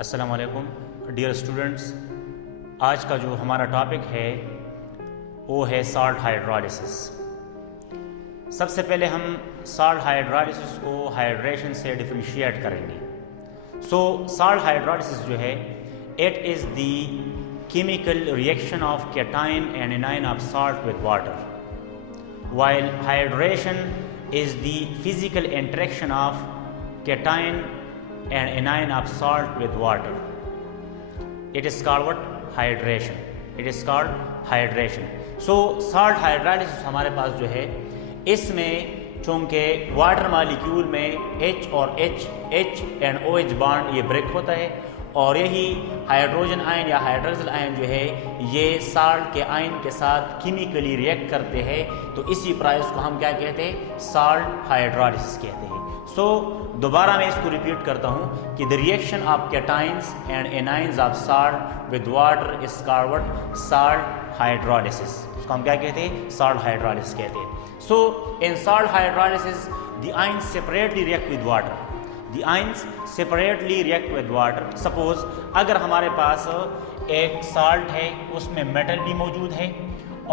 अस्सलाम वालेकुम dear students. आज का जो हमारा टॉपिक है वो है साल्ट हाइड्रोलिसिस। सबसे पहले हम साल्ट हाइड्रोलिसिस को हाइड्रेशन से डिफरेंशिएट करेंगे। साल्ट हाइड्रोलिसिस जो है it is the chemical reaction of cation and A9 of salt with water, while hydration is the physical interaction of cation and anion of salt with water. It is called what? Hydration. It is called hydration. So salt hydrolysis हमारे पास जो है इसमें चूँकि water molecule में H और H and OH bond ये break होता है और यही हाइड्रोजन आयन या हाइड्रोक्सिल आयन जो है ये साल्ट के आयन के साथ केमिकली रिएक्ट करते हैं। तो इसी प्रोसेस को हम क्या कहते हैं? साल्ट हाइड्रोलिसिस कहते हैं। दोबारा मैं इसको रिपीट करता हूँ कि the reaction of cations and anions of salt with water is called salt hydrolysis. इसको हम क्या कहते हैं? साल्ट हाइड्रोलिसिस कहते हैं। In salt hydrolysis the ions separately react with water. The ions separately react with water. Suppose अगर हमारे पास एक साल्ट है उसमें मेटल भी मौजूद है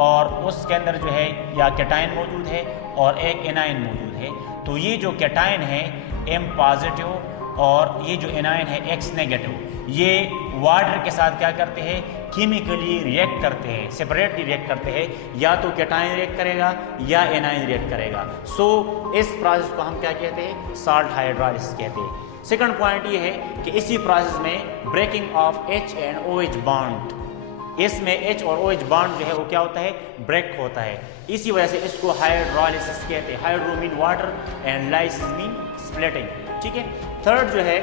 और उसके अंदर जो है या कैटाइन मौजूद है और एक एनाइन मौजूद है, तो ये जो कैटाइन है M पॉजिटिव और ये जो एनाइन है X नेगेटिव, ये वाटर के साथ क्या करते हैं? केमिकली रिएक्ट करते हैं, सेपरेटली रिएक्ट करते हैं। या तो कैटाइन रिएक्ट करेगा या एनाइन रिएक्ट करेगा। इस प्रोसेस को हम क्या कहते हैं? साल्ट हाइड्रोलिसिस कहते हैं। सेकंड पॉइंट ये है कि इसी प्रोसेस में breaking of H and OH bond, इसमें H और OH बॉन्ड जो है वो क्या होता है? ब्रेक होता है। इसी वजह से इसको हाइड्रोलिसिस कहते हैं। Hydro mean water and lysis mean splitting. ठीक है। थर्ड जो है,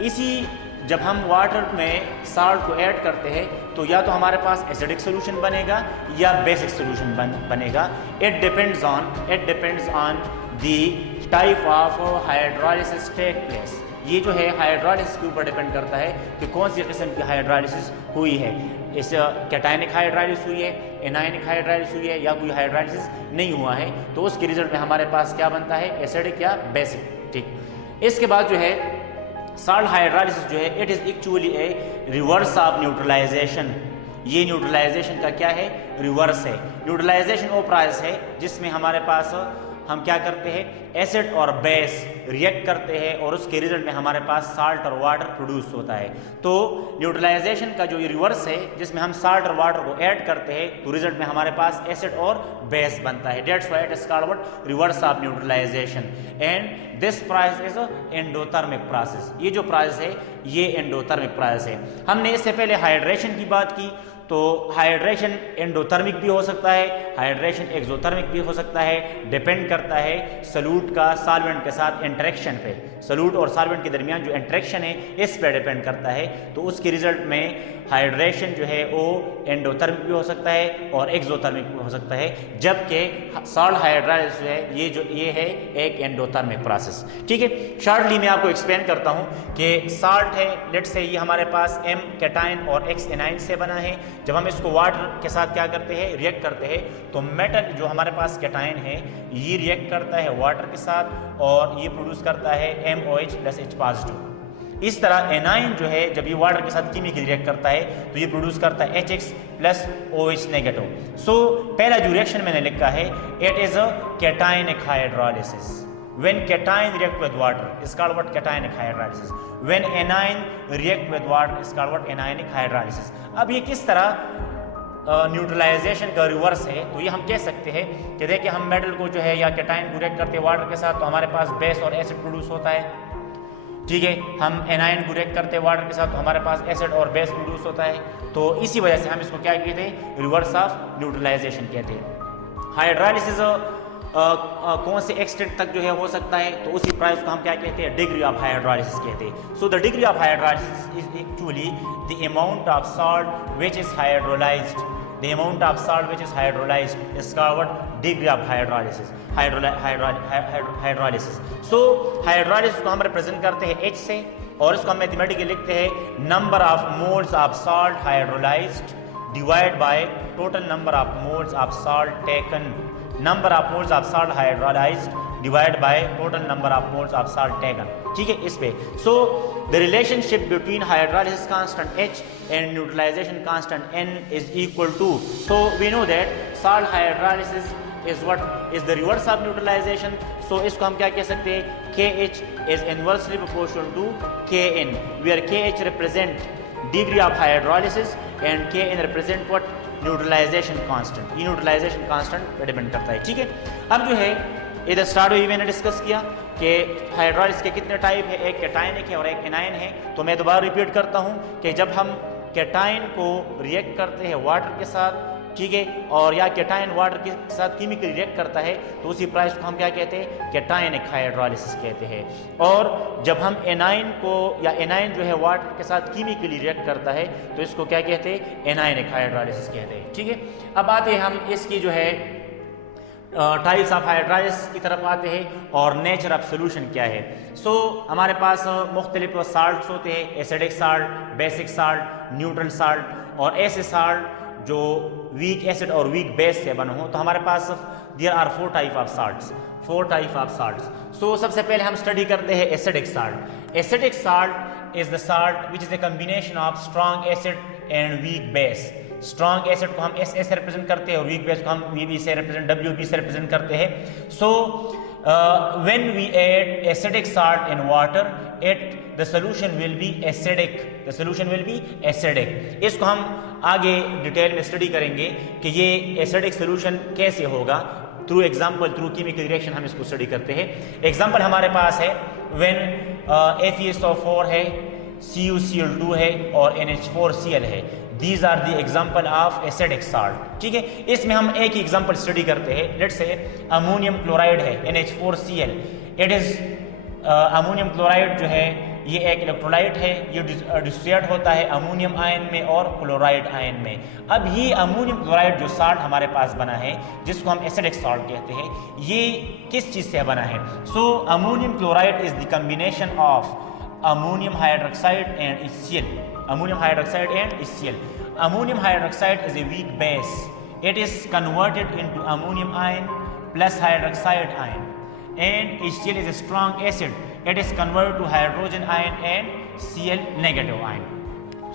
इसी जब हम वाटर में साल्ट को ऐड करते हैं तो या तो हमारे पास एसिडिक सोल्यूशन बनेगा या बेसिक सोल्यूशन बनेगा। It depends on the type of hydrolysis take place. ये जो है हाइड्रोलिसिस के ऊपर डिपेंड करता है कि कौन सी किस्म की हाइड्रोलिसिस हुई है। इस कैटाइनिक हाइड्रोलिसिस हुई है, एनाइनिक हाइड्रोलिसिस हुई है या कोई हाइड्रोलिसिस नहीं हुआ है, तो उसके रिजल्ट में हमारे पास क्या बनता है? एसिडिक या बेसिक। ठीक। इसके बाद जो है साल्ट हाइड्रोलिसिस जो है it is actually a reverse of neutralization. ये न्यूट्रलाइजेशन का क्या है? रिवर्स है। न्यूट्रलाइजेशन वो प्रोसेस है जिसमें हमारे पास हम क्या करते हैं? एसिड और बेस रिएक्ट करते हैं और उसके रिजल्ट में हमारे पास साल्ट और वाटर प्रोड्यूस होता है। तो न्यूट्रलाइजेशन का जो ये रिवर्स है जिसमें हम साल्ट और वाटर को ऐड करते हैं तो रिजल्ट में हमारे पास एसिड और बेस बनता है। That's why it is called what? Reverse of neutralization. And this process is endothermic process. ये जो प्रोसेस है ये एंडोथर्मिक प्रोसेस है। हमने इससे पहले हाइड्रेशन की बात की, तो हाइड्रेशन एंडोथर्मिक भी हो सकता है, हाइड्रेशन एक्सोथर्मिक भी हो सकता है। डिपेंड करता है सॉल्यूट का सॉल्वेंट के साथ इंटरेक्शन पे। सॉल्यूट और सॉल्वेंट के दरमियान जो इंटरेक्शन है इस पे डिपेंड करता है। तो उसके रिजल्ट में हाइड्रेशन जो है वो एंडोथर्मिक भी हो सकता है और एक्सोथर्मिक भी हो सकता है, जबकि साल्ट हाइड्रोलिसिस जो है ये है एक एंडोथर्मिक प्रोसेस। ठीक है। शॉर्टली मैं आपको एक्सप्लेन करता हूँ कि साल्ट है, लेट्स से ये हमारे पास M कैटाइन और X एनाइन से बना है। जब हम इसको वाटर के साथ क्या करते हैं? रिएक्ट करते हैं, तो मेटल जो हमारे पास कैटाइन है ये रिएक्ट करता है वाटर के साथ और ये प्रोड्यूस करता है MOH प्लस H पॉजिटिव। इस तरह एनाइन जो है जब ये वाटर के साथ केमिकली रिएक्ट करता है तो ये प्रोड्यूस करता है HX प्लस OH नेगेटिव। पहला जो रिएक्शन मैंने लिखा है it is a cationic hydrolysis. When cation react with water is called what? Cationic hydrolysis. When anion react with water is called what? Anionic hydrolysis. अब ये किस तरह न्यूट्रलाइजेशन का रिवर्स है? तो ये हम कह सकते हैं कि देखिए हम मेटल को जो है या कैटाइन को रिएक्ट करते हैं वाटर के साथ तो हमारे पास बेस और एसिड प्रोड्यूस होता है। ठीक है। हम एनाइन को रिएक्ट करते हैं वाटर के साथ तो हमारे पास एसिड और बेस प्रोड्यूस होता है। तो इसी वजह से हम इसको क्या कहते हैं? रिवर्स ऑफ न्यूट्रलाइजेशन कहते हैं। हाइड्रोलिसिस कौन से एक्सटेंट तक जो है हो सकता है? तो उसी प्रोसेस को हम क्या कहते हैं? डिग्री ऑफ हाइड्रोलिसिस कहते हैं। The degree of hydrolysis is actually the amount of salt which is hydrolysed. The amount of salt which is hydrolyzed is called degree of hydrolysis. Hydrolysis. Hydrolysis को हम represent करते हैं H से और इसको हम मैथमेटिकली लिखते हैं number of moles of salt hydrolysed divide by total number of moles of salt taken. Number of moles of salt hydrolysed divide by total number of moles of salt taken. ठीक है, इस पे so the relationship between hydrolysis constant H and neutralization constant N is equal to, so we know that salt hydrolysis is what is the reverse of neutralization. So इसको हम क्या कह सकते हैं, KH is inversely proportional to KN, where KH represent degree of hydrolysis and KN represent what, neutralization constant. ये neutralization constant पर depend करता है। ठीक है, अब जो है इधर स्टार्ट हुई मैंने डिस्कस किया कि हाइड्रोलाइसिस के कितने टाइप है, एक कैटायनिक है और एक एनायन है। तो मैं दोबारा रिपीट करता हूँ कि जब हम कैटायन को रिएक्ट करते हैं वाटर के साथ, ठीक है, और या कैटायन वाटर के साथ केमिकल रिएक्ट करता है तो उसी प्रोसेस को हम क्या कहते हैं, कैटायनिक हाइड्रोलाइसिस कहते हैं। और जब हम एनायन को या एनायन जो है वाटर के साथ केमिकली रिएक्ट करता है तो इसको क्या कहते हैं, एनायनिक हाइड्रोलाइसिस कहते हैं। ठीक है, अब आते हैं हम इसकी जो है टाइप्स ऑफ हाइड्रोलाइसिस की तरफ आते हैं और नेचर ऑफ सोल्यूशन क्या है। सो हमारे पास मुख्तलिफ साल्ट्स होते हैं, acidic salt, basic salt, neutral salt, और ऐसे साल्ट जो वीक एसिड और वीक बेस से बने हो। तो हमारे पास there are 4 type of salts, 4 type of salts. So सबसे पहले हम स्टडी करते हैं acidic salt. Acidic salt is the salt which is a combination of strong acid and weak base. Strong acid को हम एस से रिप्रेजेंट करते हैं और वीक बेस को हम वी से रिप्रेजेंट, WB से रिप्रेजेंट करते हैं। सो when we add acidic salt in water, the solution will be acidic. The solution will be acidic. इसको हम आगे डिटेल में स्टडी करेंगे कि ये एसिडिक सोल्यूशन कैसे होगा। Through example, through chemical reaction हम इसको स्टडी करते हैं। एग्जाम्पल हमारे पास है when FeSO4 है, CuCl2 है और NH4Cl है। These are the example of acidic salt। ठीक है, इसमें हम एक ही एग्जाम्पल स्टडी करते हैं। लेट्स से अमोनियम क्लोराइड है, NH4Cl। It is ammonium chloride जो है ये एक इलेक्ट्रोलाइट है, ये डिसोसिएट होता है अमोनियम आयन में और क्लोराइड आयन में। अब ये अमोनियम क्लोराइड जो साल्ट हमारे पास बना है, जिसको हम एसिडिक साल्ट कहते हैं, ये किस चीज़ से बना है। So ammonium chloride is the combination of ammonium hydroxide and HCl. Ammonium hydroxide and HCl. Ammonium hydroxide is a weak base. It is converted into ammonium ion plus hydroxide ion. And HCl is a strong acid. It is converted to hydrogen ion and Cl negative ion.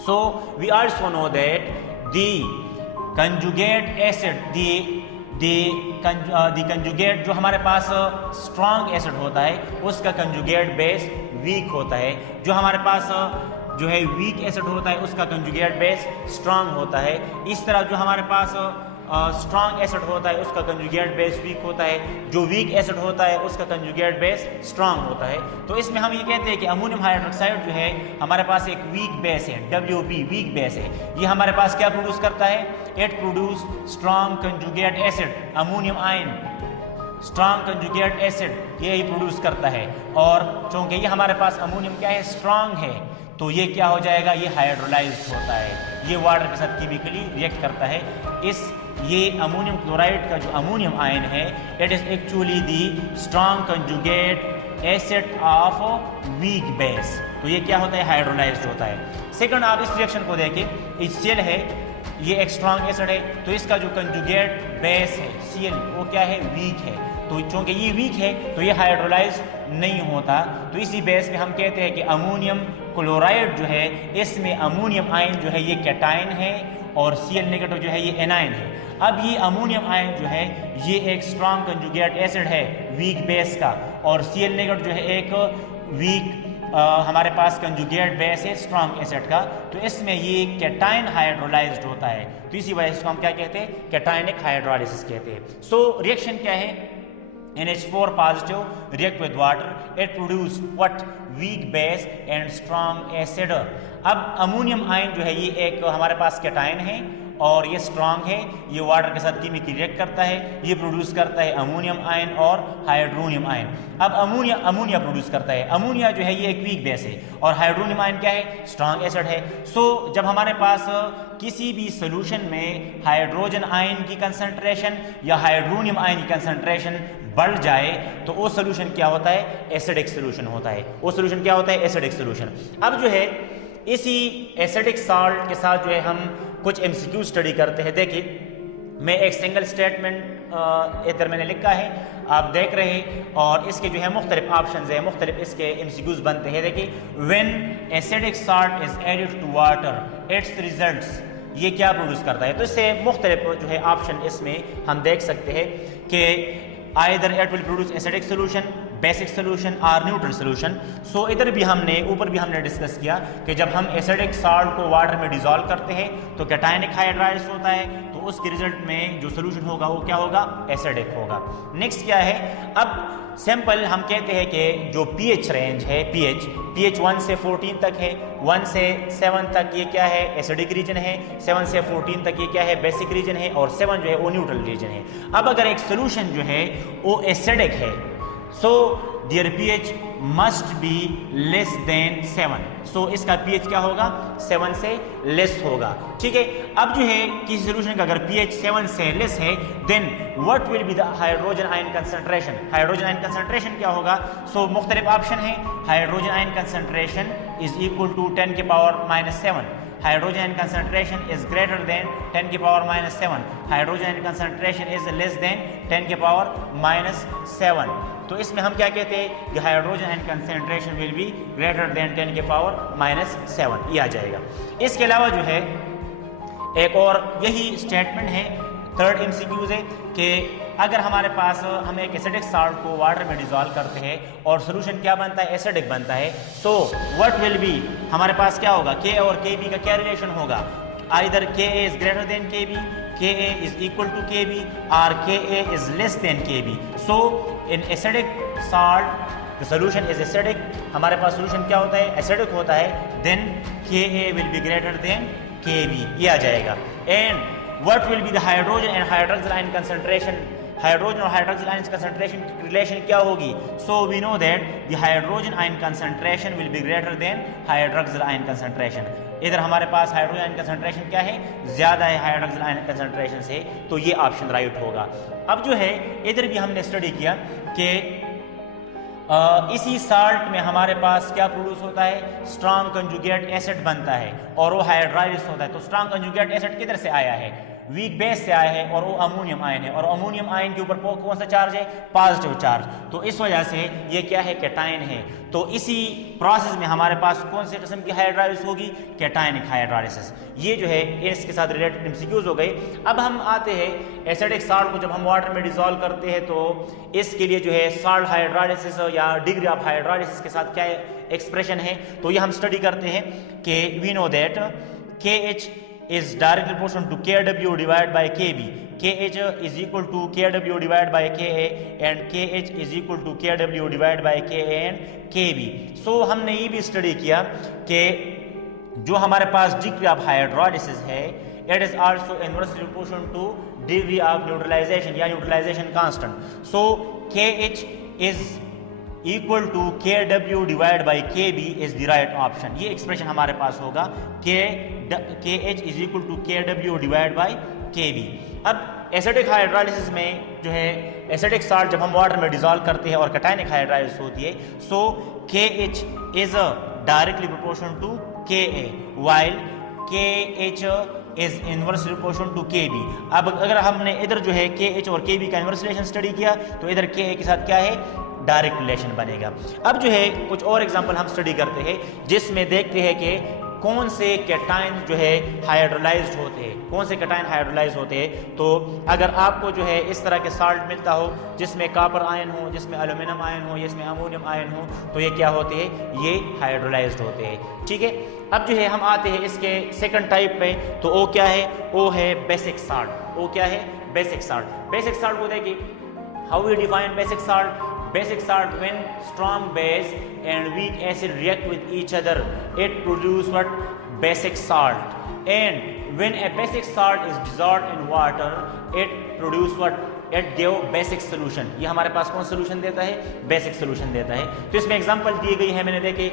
So we also know that the conjugate acid, the conjugate जो हमारे पास strong acid होता है उसका conjugate base weak होता है। जो हमारे पास जो है वीक एसिड होता है उसका कंजुगेट बेस स्ट्रॉन्ग होता है। इस तरह जो हमारे पास स्ट्रॉन्ग एसिड होता है उसका कंजुगेट बेस वीक होता है, जो वीक एसिड होता है उसका कंजुगेट बेस स्ट्रॉन्ग होता है। तो इसमें हम ये कहते हैं कि अमोनियम हाइड्रोक्साइड जो है हमारे पास एक वीक बेस है, WB वीक बेस है। ये हमारे पास क्या प्रोड्यूस करता है, it produce strong conjugate acid, ammonium ion, strong conjugate acid ये ही प्रोड्यूस करता है। और चूंकि ये हमारे पास अमोनियम क्या है, स्ट्रॉन्ग है, तो ये क्या हो जाएगा, ये हाइड्रोलाइज्ड होता है, ये वाटर के साथ केमिकली रिएक्ट करता है। ये अमोनियम क्लोराइड का जो अमोनियम आयन है, it is actually the strong conjugate acid of weak base. तो ये क्या होता है, हाइड्रोलाइज्ड होता है। सेकंड, आप इस रिएक्शन को देखें, HCl है, ये एक स्ट्रॉन्ग एसिड है, तो इसका जो कंजुगेट बेस है Cl वो क्या है, वीक है। तो चूंकि ये वीक है तो ये हाइड्रोलाइज नहीं होता। तो इसी बेस में हम कहते हैं कि अमोनियम क्लोराइड जो है इसमें अमोनियम आयन जो है ये कैटायन है और Cl नेगेटिव जो है ये एनायन है। अब ये अमोनियम आयन जो है ये एक स्ट्रॉन्ग कंजुगेट एसिड है वीक बेस का, और Cl नेगेटिव जो है एक वीक हमारे पास कंजुगेट बेस है स्ट्रॉन्ग एसिड का। तो इसमें ये कैटायन हाइड्रोलाइज्ड होता है, तो इसी वजह से हम क्या कहते हैं, कैटायनिक हाइड्रोलाइसिस कहते हैं। सो रिएक्शन क्या है, NH4 positive react with water, it produce what, weak base and strong acid। अब अमोनियम आयन जो है ये एक हमारे पास कैटायन है और ये स्ट्रॉन्ग है, ये वाटर के साथ केमिकली रिएक्ट करता है, ये प्रोड्यूस करता है अमोनियम आयन और हाइड्रोनियम आयन। अब अमोनिया प्रोड्यूस करता है, अमोनिया जो है ये एक वीक बेस है और हाइड्रोनियम आयन क्या है, स्ट्रॉन्ग एसिड है। सो जब हमारे पास किसी भी सोल्यूशन में हाइड्रोजन आयन की कंसंट्रेशन या हाइड्रोनियम आयन की कंसंट्रेशन बढ़ जाए तो वो सोल्यूशन क्या होता है, एसिडिक सोल्यूशन होता है। वो सोल्यूशन क्या होता है, एसिडिक सोल्यूशन। अब जो है इसी एसिडिक साल्ट के साथ जो है हम कुछ MCQ स्टडी करते हैं। देखिए, मैं एक सिंगल स्टेटमेंट इधर मैंने लिखा है, आप देख रहे हैं और इसके जो है मुख्तलिफ ऑप्शन है, मुख्तलिफ इसके MCQs बनते हैं। देखिए, when acidic salt is added to water it's results, ये क्या प्रोड्यूस करता है। तो इससे मुख्तलिफ जो है ऑप्शन इसमें हम देख सकते हैं कि either it will produce acidic solution, basic solution और न्यूट्रल सोल्यूशन। सो इधर भी हमने ऊपर भी हमने डिस्कस किया कि जब हम एसिडिक साल्ट को वाटर में डिसॉल्व करते हैं तो कैटायनिक हाइड्राइड्स होता है, तो उसके रिजल्ट में जो सोल्यूशन होगा वो क्या होगा, एसिडिक होगा। नेक्स्ट क्या है, अब सिंपल हम कहते हैं कि जो pH रेंज है, pH 1 से 14 तक है, 1 से 7 तक ये क्या है, एसिडिक रीजन है, 7 से 14 तक ये क्या है, बेसिक रीजन है, और 7 जो है वो न्यूट्रल रीजन है। अब अगर एक सोल्यूशन जो है वो एसिडिक है, so there pH must be less than 7, so इसका pH क्या होगा, 7 से लेस होगा। ठीक है, अब जो है किसी सोल्यूशन का अगर pH 7 से लेस है, then what will be the hydrogen ion concentration. Hydrogen ion concentration क्या होगा, सो मुख्तलिफ ऑप्शन है। Hydrogen ion concentration is equal to 10 के power -7, hydrogen ion concentration is greater than 10 के power -7, hydrogen ion concentration is less than 10 के power -7। तो इसमें हम क्या कहते हैं कि hydrogen ion concentration will be greater than 10 के पावर -7, ये आ जाएगा। इसके अलावा जो है एक और यही स्टेटमेंट है, थर्ड MCQs है कि अगर हमारे पास हम एक एसिडिक साल्ट को वाटर में डिसॉल्व करते हैं और सोल्यूशन क्या बनता है, एसिडिक बनता है, सो व्हाट विल बी, हमारे पास क्या होगा, Ka और Kb का क्या रिलेशन होगा, either Ka is greater than Kb, Ka is equal to Kb और Ka is less than Kb। So in acidic salt the solution is acidic, हमारे पास सोल्यूशन क्या होता है, एसिडिक होता है, then Ka will be greater than Kb, ये आ जाएगा। And what will be the hydrogen and hydroxyl ion concentration, hydrogen और हाइड्रोक्सिल आयन कंसंट्रेशन की रिलेशन क्या होगी, so we know that the hydrogen ion concentration will be greater than hydroxyl ion concentration. इधर हमारे पास hydrogen ion concentration क्या है, ज़्यादा है हाइड्रोक्सिल आयन कंसंट्रेशन से, तो ये ऑप्शन राइट होगा। अब जो है इधर भी हमने स्टडी किया कि इसी साल्ट में हमारे पास क्या प्रोड्यूस होता है, स्ट्रॉन्ग कंजुगेट एसिड बनता है और वो हाइड्राइलिस होता है। तो स्ट्रॉन्ग कंजुगेट एसिड किधर से आया है, वीक बेस से आया है, और वो अमोनियम आयन है, और अमोनियम आयन के ऊपर कौन सा चार्ज है, पॉजिटिव चार्ज, तो इस वजह से ये क्या है, कैटायन है। तो इसी प्रोसेस में हमारे पास कौन से किस्म की हाइड्रालिसिस होगी, कैटायनिक हाइड्रालिसिस। ये जो है इसके साथ रिलेटेड MCQs हो गए। अब हम आते हैं एसिडिक साल्ट को जब हम वाटर में डिसॉल्व करते हैं तो इसके लिए जो है साल्ट हाइड्रालिसिस या डिग्री ऑफ हाइड्रालिसिस के साथ क्या एक्सप्रेशन है, तो ये हम स्टडी करते हैं कि we know that KH is directly proportional to Kw divided by Kb. KH is equal to Kw divided by Ka and KH is equal to Kw divided by Ka and Kb. So हमने ये भी study किया कि जो हमारे पास degree of hydrolysis है, it is also inversely proportional to degree of neutralization या neutralization constant. So KH is equal to Kw divide by Kb is the right option. ये एक्सप्रेशन हमारे पास होगा KH is equal to Kw divide by Kb। अब acidic hydrolysis में जो है acidic salt जब हम वाटर में डिसॉल्व करते हैं और कैटायनिक हाइड्रोलिसिस होती है, so KH is directly proportional to Ka while KH is inversely proportional to Kb। अब अगर हमने इधर जो है KH और Kb का इनवर्स रिलेशन स्टडी किया तो इधर Ka के साथ क्या है, डायरेक्ट रिलेशन बनेगा। अब जो है कुछ और एग्जांपल हम स्टडी करते हैं जिसमें देखते हैं कि कौन से कैटायन जो है हाइड्रोलाइज्ड होते हैं, कौन से कैटायन हाइड्रोलाइज होते हैं। तो अगर आपको जो है इस तरह के साल्ट मिलता हो जिसमें कॉपर आयन हो, जिसमें एल्यूमिनियम आयन हो, जिसमें अमोनियम आयन हो, तो ये क्या होते हैं, ये हाइड्रोलाइज्ड होते हैं। ठीक है, अब जो है हम आते हैं इसके सेकंड टाइप में, तो वो क्या है, वो है बेसिक साल्ट। वो क्या है, बेसिक साल्ट। बेसिक साल्ट को देखिए, how we define basic salt. Basic salt, when strong base and weak acid react with each other, it produce what, basic salt. And when a basic salt is dissolved in water, it produce what, it give basic solution। ये हमारे पास कौन solution देता है, basic solution देता है। तो इसमें example दिए गई है, मैंने देखे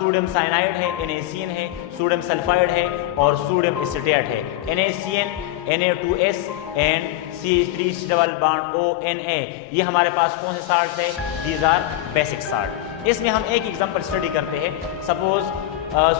सोडियम साइनाइड है, NaCN है, सोडियम सल्फाइड है और सोडियम एसीटेट है। NaCN, Na2S and CH3 double bond ONA, ये हमारे पास कौन से साल्ट है, दीज आर बेसिक साल्ट। इसमें हम एक एग्जांपल स्टडी करते हैं। सपोज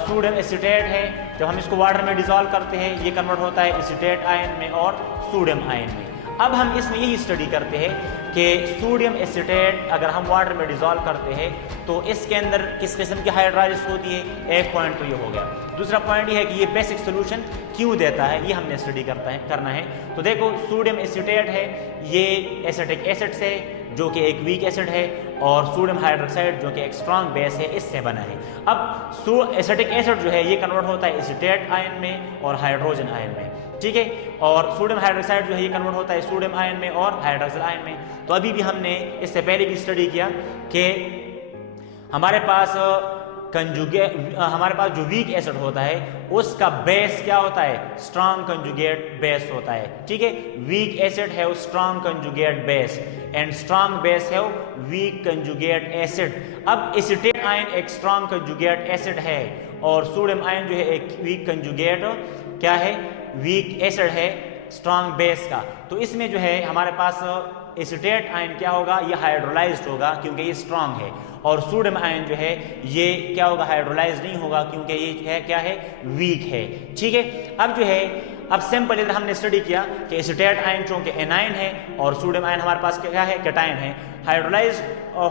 सोडियम एसीटेट है, जब हम इसको वाटर में डिसॉल्व करते हैं ये कन्वर्ट होता है एसीटेट आयन में और सोडियम आयन में। अब हम इसमें यही स्टडी करते हैं कि सोडियम एसीटेट अगर हम वाटर में डिज़ोल्व करते हैं तो इसके अंदर किस किस्म की हाइड्रोलाइसिस होती है। एक पॉइंट तो ये हो गया। दूसरा पॉइंट ये है कि ये बेसिक सोल्यूशन क्यों देता है, ये हमने स्टडी करना है। तो देखो सोडियम एसीटेट है, ये एसिटिक एसिड से जो कि एक वीक एसिड है, और सोडियम हाइड्रोक्साइड जो कि एक स्ट्रॉन्ग बेस है, इससे बना है। अब एसिटिक एसिड जो है ये कन्वर्ट होता है एसीटेट आयन में और हाइड्रोजन आयन में, ठीक है। और सोडियम हाइड्रोक्साइड जो है ये कन्वर्ट होता है सोडियम आयन में और हाइड्रोक्सिल आयन में। तो अभी भी हमने इससे पहले भी स्टडी किया कि हमारे पास जो वीक एसिड होता है उसका बेस क्या होता है, स्ट्रॉन्ग कंजुगेट बेस होता है, ठीक है। वीक एसिड है strong conjugate base and strong base है वीक कंजुगेट एसिड। अब एसीटेट आयन एक स्ट्रॉन्ग कंजुगेट एसिड है और सोडियम आयन जो है एक वीक कंजुगेट क्या है, वीक एसिड है स्ट्रॉन्ग बेस का। तो इसमें जो है हमारे पास एसीटेट आयन क्या होगा, ये हाइड्रोलाइज्ड होगा क्योंकि ये स्ट्रॉन्ग है, और सोडियम आयन जो है ये क्या होगा, हाइड्रोलाइज नहीं होगा क्योंकि ये है क्या है, वीक है, ठीक है। अब जो है अब सिंपल इधर हमने स्टडी किया कि एसीटेट आयन चूंकि एनाइन है और सोडियम आयन हमारे पास क्या है, कैटायन है। हाइड्रोलाइज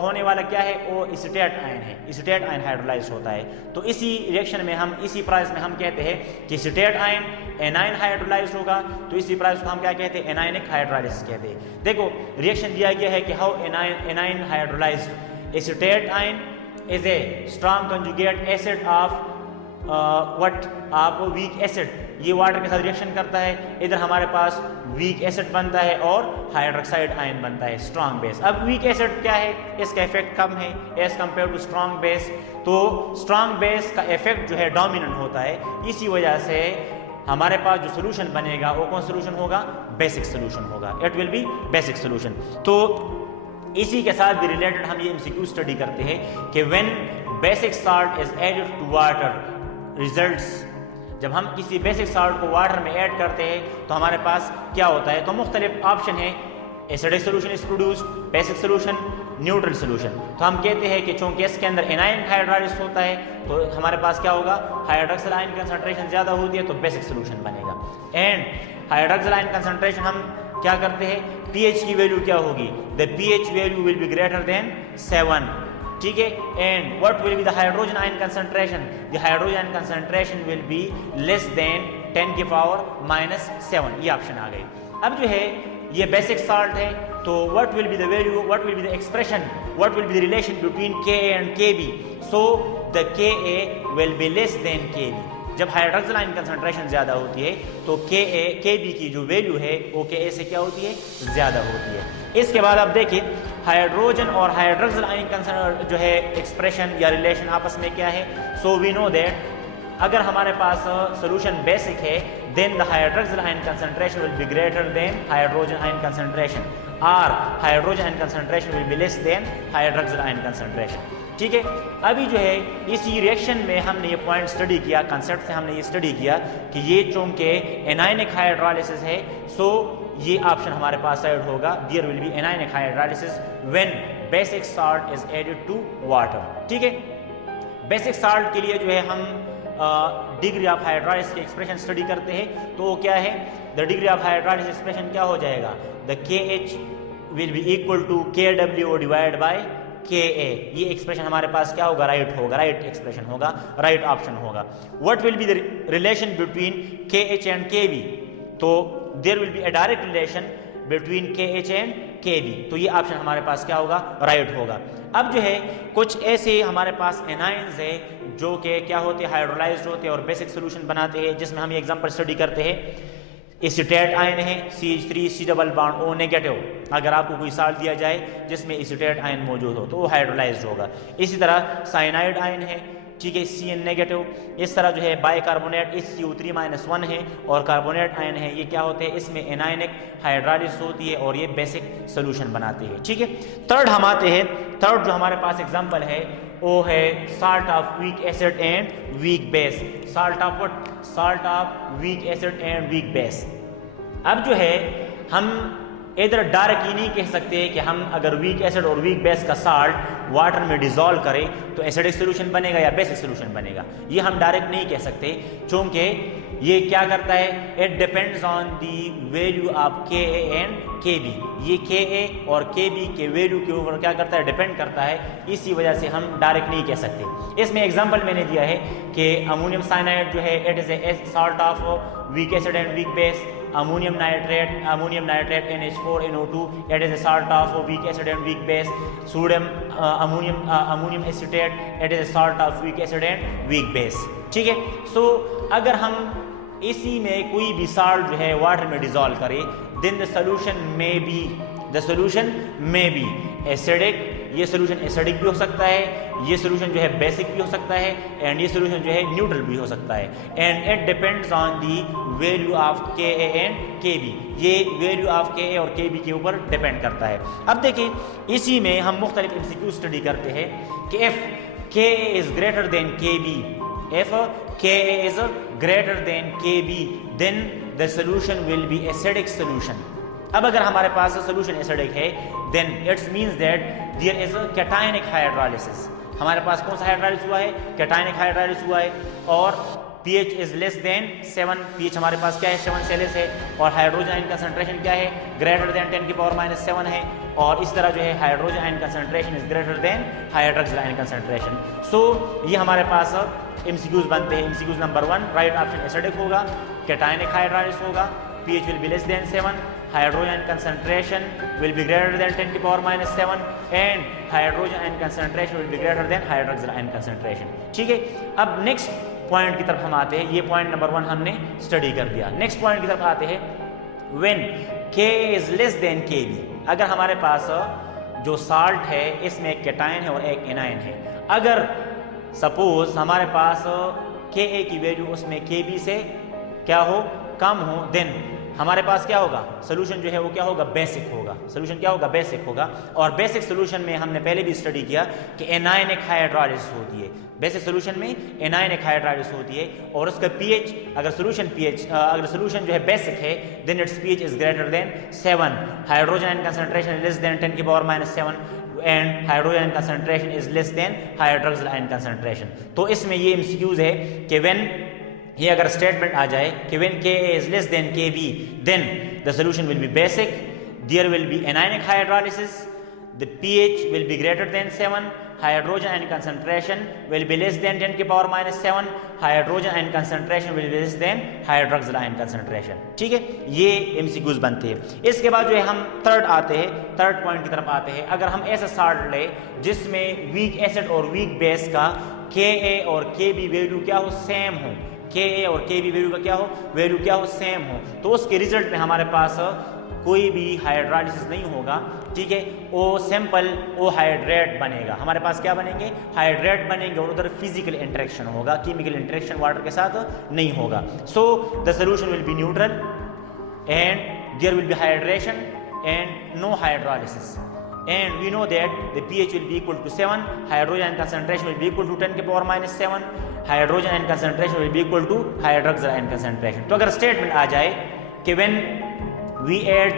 होने वाला क्या है, वो एसीटेट आयन है, एसीटेट आयन हाइड्रोलाइज होता है। तो इसी रिएक्शन में हम इसी प्राइस में हम कहते हैं कि एसीटेट आयन एनाइन हाइड्रोलाइज होगा, तो इसी प्राइस को हम क्या कहते हैं, एनाइनिक हाइड्रोलाइसिस कहते हैं। देखो रिएक्शन दिया गया है कि how A9 hydrolysed acetate ion is a strong conjugate acid of weak acid। ये वाटर के साथ रिएक्शन करता है, इधर हमारे पास वीक एसिड बनता है और हाइड्रोक्साइड आयन बनता है स्ट्रॉन्ग बेस। अब वीक एसिड क्या है, इसका इफेक्ट कम है as compare to strong base. तो स्ट्रॉन्ग बेस का इफेक्ट जो है डोमिनेंट होता है, इसी वजह से हमारे पास जो सोल्यूशन बनेगा वो कौन सोल्यूशन होगा, बेसिक सोल्यूशन होगा, it will be basic solution. तो इसी के साथ भी रिलेटेड हम ये एमसीक्यू स्टडी करते हैं कि when basic salt is added to water results, जब हम किसी बेसिक साल्ट को वाटर में ऐड करते हैं तो हमारे पास क्या होता है। तो मुख्तलिफ ऑप्शन है, acidic solution is produced, basic solution, neutral solution. तो हम कहते हैं कि चूंकि इसके अंदर एनाइन हाइड्रोलाइसिस होता है तो हमारे पास क्या होगा, हाइड्रोक्सिल आयन कंसंट्रेशन ज़्यादा होती है तो बेसिक सोल्यूशन बनेगा। एंड हाइड्रोक्सिल आयन कंसंट्रेशन हम क्या करते हैं, pH की वैल्यू क्या होगी, the pH value will be greater than 7, ठीक है। And what will be the hydrogen ion concentration, the hydrogen ion concentration will be less than 10 की पावर -7। ये ऑप्शन आ गई। अब जो है ये बेसिक साल्ट है, तो what will be the value, what will be the expression, what will be the relation between Ka and Kb। So the Ka will be less than Kb। जब hydroxyl ion concentration ज़्यादा होती है तो Kb की जो value है वो Ka से क्या होती है, ज़्यादा होती है। इसके बाद आप देखिए हाइड्रोजन और हाइड्रोक्सिल आयन जो है एक्सप्रेशन या रिलेशन आपस में क्या है। सो वी नो दैट अगर हमारे पास सोल्यूशन बेसिक है then the hydroxyl ion concentration will be greater than hydrogen ion concentration, और hydrogen ion concentration will be less than hydroxyl ion concentration, ठीक है। अभी जो है इसी रिएक्शन में हमने ये पॉइंट स्टडी किया, कंसेप्ट से हमने ये स्टडी किया कि ये चूंकि एनाइनिक हाइड्रोलाइसिस है, सो ये ऑप्शन हमारे पास साइड होगा, there will be anionic hydrolysis when basic salt is added to water, ठीक है। बेसिक साल्ट के लिए जो है हम डिग्री ऑफ हाइड्रोलाइसिस की एक्सप्रेशन स्टडी करते हैं, तो क्या है, the degree of hydrolysis expression क्या हो जाएगा, the KH will be equal to KWO divide by Ka। ये एक्सप्रेशन हमारे पास क्या होगा, राइट होगा, राइट एक्सप्रेशन होगा, राइट ऑप्शन होगा। What will be the relation between KH and Kb, तो there will be a direct relation between KH and Kb, तो ये ऑप्शन हमारे पास क्या होगा, राइट होगा। अब जो है कुछ ऐसे हमारे पास एनाइंस है जो कि क्या होते हैं, हाइड्रोलाइज्ड होते हैं और बेसिक सोल्यूशन बनाते हैं, जिसमें हम एग्जांपल स्टडी करते हैं। एसीटेट आयन है CH3C double bond O negative, अगर आपको कोई साल्ट दिया जाए जिसमें एसीटेट आयन मौजूद हो तो वो हाइड्रोलाइज्ड होगा। इसी तरह साइनाइड आयन है, ठीक है, Cn नेगेटिव। इस तरह जो है बाइकार्बोनेट HCO3-1 है और कार्बोनेट आयन है, ये क्या होते हैं, इसमें एनाइनिक हाइड्रोलाइसिस होती है और ये बेसिक सोल्यूशन बनाते हैं, ठीक है। थर्ड हम आते हैं, थर्ड जो हमारे पास एग्जांपल है वो है salt of weak acid and weak base. Salt of what, salt of weak acid and weak base. अब जो है हम इधर डायरेक्ट ये नहीं कह सकते कि हम अगर वीक एसिड और वीक बेस का साल्ट वाटर में डिसॉल्व करें तो एसिडिक सोल्यूशन बनेगा या बेसिक सोल्यूशन बनेगा, ये हम डायरेक्ट नहीं कह सकते, क्योंकि ये क्या करता है, it depends on the value of Ka and Kb। ये Ka और Kb के वैल्यू के ऊपर क्या करता है, डिपेंड करता है, इसी वजह से हम डायरेक्ट नहीं कह सकते। इसमें एग्जांपल मैंने दिया है कि अमोनियम साइनाइड जो है it is A salt of weak acid and weak base. Ammonium nitrate NH4NO2 it is A salt of weak acid and weak base. Sodium ammonium acetate it is A salt of weak acid and weak base. ठीक है, सो अगर हम इसी में कोई भी salt जो है वाटर में डिसॉल्व करे, देन द सोल्यूशन में बी एसिडिक। ये सोल्यूशन एसिडिक भी हो सकता है, ये सोल्यूशन जो है बेसिक भी हो सकता है, एंड ये सोल्यूशन जो है न्यूट्रल भी हो सकता है, and it depends on the value of Ka and Kb। ये वैल्यू ऑफ Ka और Kb के ऊपर डिपेंड करता है। अब देखिए इसी में हम मुख्तलिफ MCQ स्टडी करते हैं कि if Ka is greater than Kb, if Ka is greater than Kb, then the solution will be acidic solution। अब अगर हमारे पास सोल्यूशन एसिडिक है, then it means that there is a cationic hydrolysis। हमारे पास कौन सा हाइड्रोलाइसिस हुआ है, कैटायनिक हाइड्रोलाइसिस हुआ है, और pH is less than 7, pH हमारे पास क्या है 7 से लेस है, और हाइड्रोजन आयन कंसंट्रेशन क्या है, ग्रेटर देन 10⁻⁻⁷ है, और इस तरह जो है hydrogen ion concentration is greater than hydroxyl ion concentration. So ये हमारे पास MCQs बनते हैं। MCQs number 1, right option acidic होगा, कैटायनिक हाइड्रोलाइसिस होगा, pH will be less than 7, hydrogen concentration will be greater than 10⁻⁷, and hydrogen ion concentration will be greater than hydroxyl ion concentration. ठीक है, अब नेक्स्ट पॉइंट की तरफ हम आते हैं। ये पॉइंट नंबर 1 हमने स्टडी कर दिया। नेक्स्ट पॉइंट की तरफ आते हैं, when Ka is less than Kb। अगर हमारे पास जो साल्ट है इसमें एक कैटायन है और एक एनायन है, अगर सपोज हमारे पास Ka की वैल्यू उसमें Kb से क्या हो, कम हो, देन हमारे पास क्या होगा, सोल्यूशन जो है वो क्या होगा, बेसिक होगा। सोल्यूशन क्या होगा, बेसिक होगा। और बेसिक सोल्यूशन में हमने पहले भी स्टडी किया कि एनायनिक हाइड्रोलाइसिस होती है। बेसिक सोल्यूशन में एनायनिक हाइड्रोलाइसिस होती है, और उसका pH अगर सोल्यूशन जो है बेसिक है, then it's pH is greater than 7, hydrogen ion concentration less than 10⁻⁷, and hydrogen concentration is less than hydroxyl ion concentration. तो इसमें ये MCQs है कि व्हेन ये अगर स्टेटमेंट आ जाए कि when Ka is less than Kb, then the solution will be basic, there will be anionic hydrolysis, the pH will be greater than 7, hydrogen ion concentration will be less than 10⁻⁷, hydrogen ion concentration will be less than hydroxyl ion concentration. ठीक है, ये MCQs बनते हैं। इसके बाद जो है हम थर्ड पॉइंट की तरफ आते हैं। अगर हम ऐसा साल्ट ले जिसमें वीक एसिड और वीक बेस का Ka और Kb वैल्यू क्या हो, सेम हो, Ka और Kb वैल्यू क्या हो, सेम हो, तो उसके रिजल्ट में हमारे पास कोई भी हाइड्रोलाइसिस नहीं होगा। ठीक है, वो सिंपल ओ हाइड्रेट बनेगा। हमारे पास क्या बनेंगे, हाइड्रेट बनेंगे, और उधर फिजिकल इंटरेक्शन होगा, केमिकल इंटरेक्शन वाटर के साथ नहीं होगा। So the solution will be neutral and there will be hydration and no hydrolysis, and we know that the pH will be equal to 7, hydrogen ion concentration will be equal to 10⁻⁷, hydrogen ion concentration will be equal to hydroxyl ion concentration। तो अगर statement आ जाए कि when we add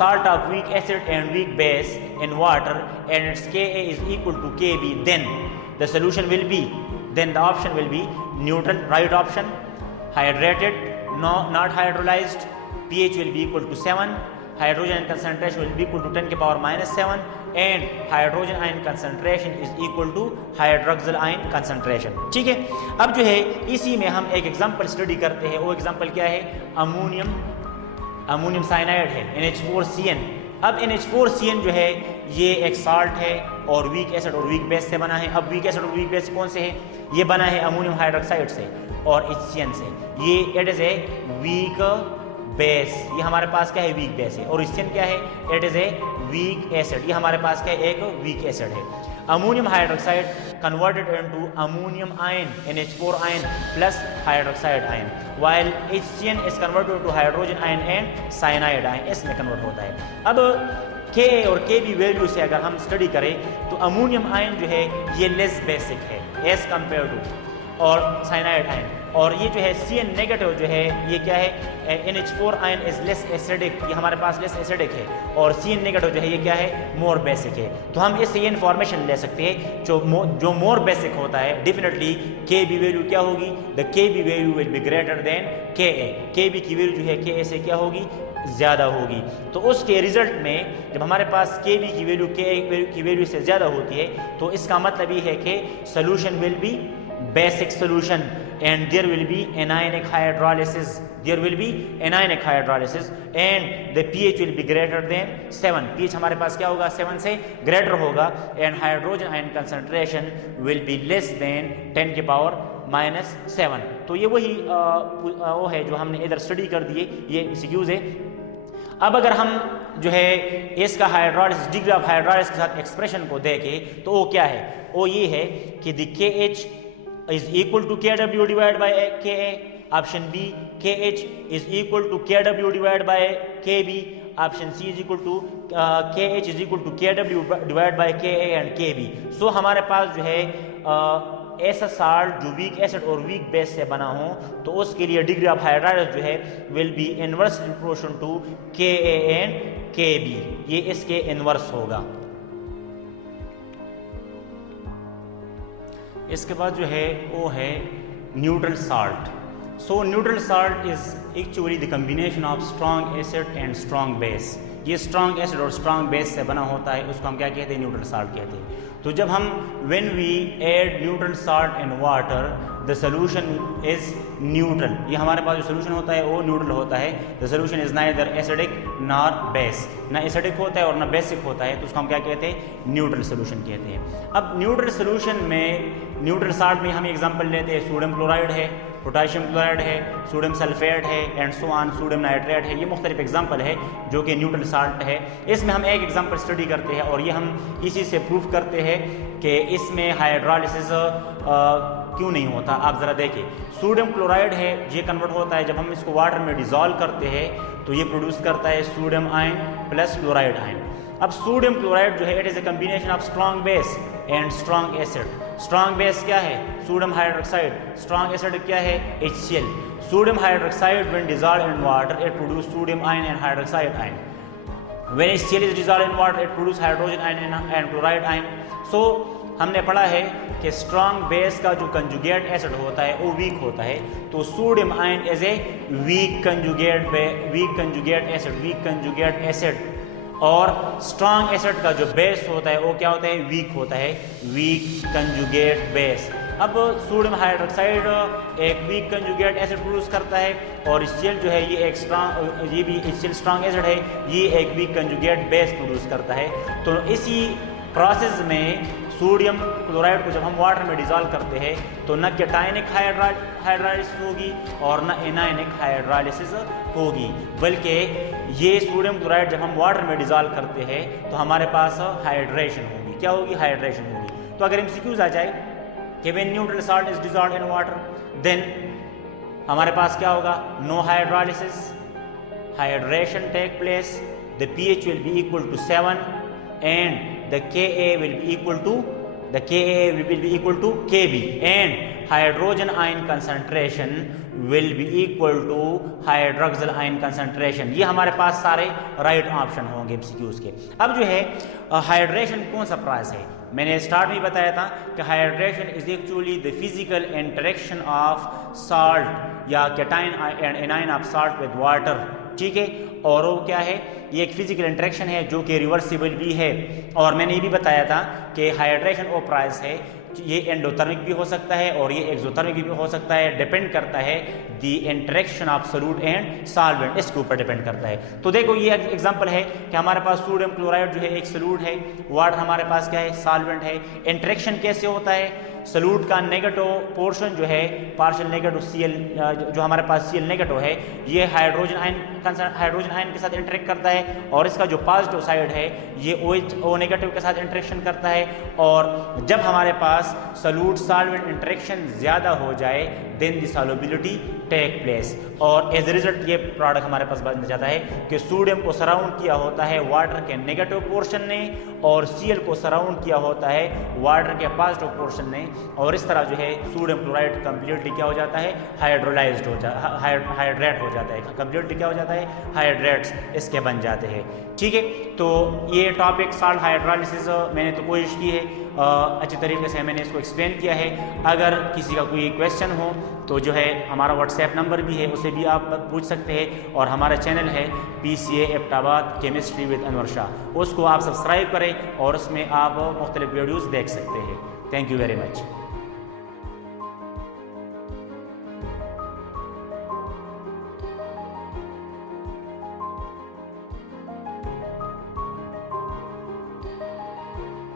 salt of weak acid and weak base in water and its Ka is equal to Kb, then the solution will be, then the option will be neutral, right option, hydrated, no, not hydrolyzed, pH will be equal to 7, hydrogen ion concentration will be equal to 10⁻⁷, and hydrogen ion concentration is equal to hydroxyl ion concentration। ठीक है, अब जो है इसी में हम एक example study करते हैं। वो एग्जांपल क्या है, अमोनियम साइनाइड है, NH4CN। अब NH4CN जो है ये एक साल्ट है और वीक एसिड और वीक बेस से बना है। अब वीक एसिड और वीक बेस कौन से है, ये बना है अमोनियम हाइड्रोक्साइड से और HCN से। ये it is a weak base, ये हमारे पास क्या है, वीक बेस है, और HCN क्या है, it is a weak acid, ये हमारे पास क्या है, एक वीक एसिड है। Ammonium hydroxide converted into ammonium ion NH4 ion plus hydroxide ion, while HCN is converted to hydrogen ion and cyanide ion, इसमें कन्वर्ट होता है। अब Ka और Kb वैल्यू से अगर हम स्टडी करें तो अमोनियम आयन जो है ये लेस बेसिक है एज कंपेयर टू और साइनाइड आयन, और ये जो है Cn नेगेटिव जो है ये क्या है, NH4 ion is less acidic, ये हमारे पास लेस एसिडिक है, और Cn नेगेटिव जो है ये क्या है, मोर बेसिक है। तो हम इससे ये इन्फॉर्मेशन ले सकते हैं जो मोर बेसिक होता है डेफिनेटली Kb वैल्यू क्या होगी, the Kb value will be greater then Ka, Kb की वैल्यू जो है Ka से क्या होगी, ज़्यादा होगी। तो उसके रिजल्ट में जब हमारे पास Kb की वैल्यू Ka की वैल्यू से ज़्यादा होती है तो इसका मतलब ये है कि solution will B basic solution and there will be anionic hydrolysis, there will be anionic hydrolysis and the pH will be greater than 7, pH हमारे पास क्या होगा, 7 से greater होगा, and hydrogen ion concentration will be less than 10 की power -7। तो ये वही वो है जो हमने इधर स्टडी कर दिए, ये MCQs है। अब अगर हम जो है इसका हाइड्रोलिसिस, डिग्री ऑफ हाइड्रोलिसिस के साथ एक्सप्रेशन को देखें तो वो क्या है, वो ये है कि the KH is equal to Kw divided by Ka, option B KH is equal to Kw divided by Kb, option C is equal to KH is equal to Kw divided by Ka and Kb। सो हमारे पास जो है ऐसा salt जो weak acid और weak base से बना हो तो उसके लिए डिग्री ऑफ हाइड्रोलिसिस जो है will be inverse proportion to Ka and Kb, ये इसके इनवर्स होगा। इसके बाद जो है वो है neutral salt. So neutral salt is actually the combination of strong acid and strong base. ये स्ट्रॉन्ग एसिड और स्ट्रॉन्ग बेस से बना होता है, उसको हम क्या कहते हैं, न्यूट्रल साल्ट कहते हैं। तो जब हम when we add neutral salt in water the solution is neutral, ये हमारे पास जो सोल्यूशन होता है वो न्यूट्रल होता है। The solution is neither acidic nor base, ना एसिडिक होता है और ना बेसिक होता है, तो उसको हम क्या कहते हैं, न्यूट्रल सोल्यूशन कहते हैं। अब न्यूट्रल सोल्यूशन में, न्यूट्रल साल्ट में हम एग्जांपल लेते हैं, सोडियम क्लोराइड है, पोटाशियम क्लोराइड है, सोडियम सल्फेट है and so on, sodium nitrate है, ये मुख्तलिफ एग्जांपल है जो कि न्यूट्रल साल्ट है। इसमें हम एक एग्जांपल स्टडी करते हैं और ये हम इसी से प्रूफ करते हैं कि इसमें हाइड्रोलिसिस क्यों नहीं होता। आप ज़रा देखिए, सोडियम क्लोराइड है, ये कन्वर्ट होता है, जब हम इसको वाटर में डिज़ोल्व करते हैं तो ये प्रोड्यूस करता है sodium ion plus chloride ion. अब सोडियम क्लोराइड जो है it is a combination of strong base and strong acid. Strong base क्या है, सोडियम हाइड्रोक्साइड, स्ट्रॉन्ग एसिड क्या है, HCl। Sodium hydroxide when dissolved in water it produce sodium ion and hydroxide ion. When HCl is dissolved in water it produce hydrogen ion and chloride ion. So हमने पढ़ा है कि strong base का जो conjugate acid होता है वो week होता है, तो sodium ion as a weak conjugate acid और स्ट्रॉन्ग एसिड का जो बेस होता है वो क्या होता है, वीक होता है, वीक कंजुगेट बेस। अब सोडियम हाइड्रोक्साइड एक वीक कंजुगेट एसिड प्रोड्यूस करता है और HCl जो है ये एक स्ट्रॉन्ग, ये भी HCl स्ट्रॉन्ग एसिड है, ये एक वीक कंजुगेट बेस प्रोड्यूस करता है। तो इसी प्रोसेस में सोडियम क्लोराइड को जब हम वाटर में डिसॉल्व करते हैं तो न कैटायनिक हाइड्रोलाइसिस होगी और न एनायनिक हाइड्रोलाइसिस होगी, बल्कि ये सोडियम क्लोराइड जब हम वाटर में डिसॉल्व करते हैं तो हमारे पास हाइड्रेशन होगी। क्या होगी, हाइड्रेशन होगी। तो अगर MCQs आ जाए कि when neutral salt is dissolved in water then हमारे पास क्या होगा, no hydrolysis, hydration take place, the pH will be equal to 7 and the Ka will be equal to Kb and hydrogen ion concentration will be equal to hydroxyl ion concentration। ये हमारे पास सारे right option होंगे MCQs के। अब जो है hydration कौन सा प्रोसेस है, मैंने स्टार्ट में बताया था कि hydration is actually the physical interaction of salt या cation and anion of salt with water, ठीक है। और वो क्या है, ये एक फिजिकल इंटरेक्शन है जो कि रिवर्सिबल भी है। और मैंने ये भी बताया था कि हाइड्रेशन वो प्रोसेस है, ये एंडोथर्मिक भी हो सकता है और ये एक्सोथर्मिक भी हो सकता है, डिपेंड करता है the interaction of solute and solvent, इसके ऊपर डिपेंड करता है। तो देखो ये एग्जांपल है कि हमारे पास सोडियम क्लोराइड जो है एक सोल्यूट है, वाटर हमारे पास क्या है, सॉल्वेंट है। इंटरेक्शन कैसे होता है, सोल्यूट का नेगेटिव पोर्शन जो है पार्शियल नेगेटिव Cl, जो हमारे पास Cl नेगेटिव है, ये हाइड्रोजन आयन के साथ इंटरेक्ट करता है और इसका जो पॉजिटिव साइड है ये O नेगेटिव के साथ इंटरेक्शन करता है। और जब हमारे पास पास सॉल्यूट सॉल्वेंट इंटरेक्शन ज़्यादा हो जाए then the solubility take place, और एज ए रिजल्ट ये प्रोडक्ट हमारे पास बन जाता है कि सोडियम को सराउंड किया होता है वाटर के नेगेटिव पोर्शन ने और Cl को सराउंड किया होता है वाटर के पॉजिटिव पोर्शन ने, और इस तरह जो है सोडियम क्लोराइड कम्प्लीटली क्या हो जाता है, हाइड्रोलाइज्ड हो हाइड्रेट हो जाता है, कम्प्लीटली क्या हो जाता है, हाइड्रेट्स इसके बन जाते हैं। ठीक है, तो ये टॉपिक साल्ट हाइड्रोलाइसिस मैंने तो कोशिश की है अच्छी तरीके से मैंने इसको एक्सप्लेन किया है। अगर किसी का कोई क्वेश्चन हो तो जो है हमारा व्हाट्सएप नंबर भी है, उसे भी आप पूछ सकते हैं, और हमारा चैनल है PCA Abbottabad chemistry with Anwar Shah, उसको आप सब्सक्राइब करें और उसमें आप मुख्तलिफ वीडियोज़ देख सकते हैं। Thank you very much.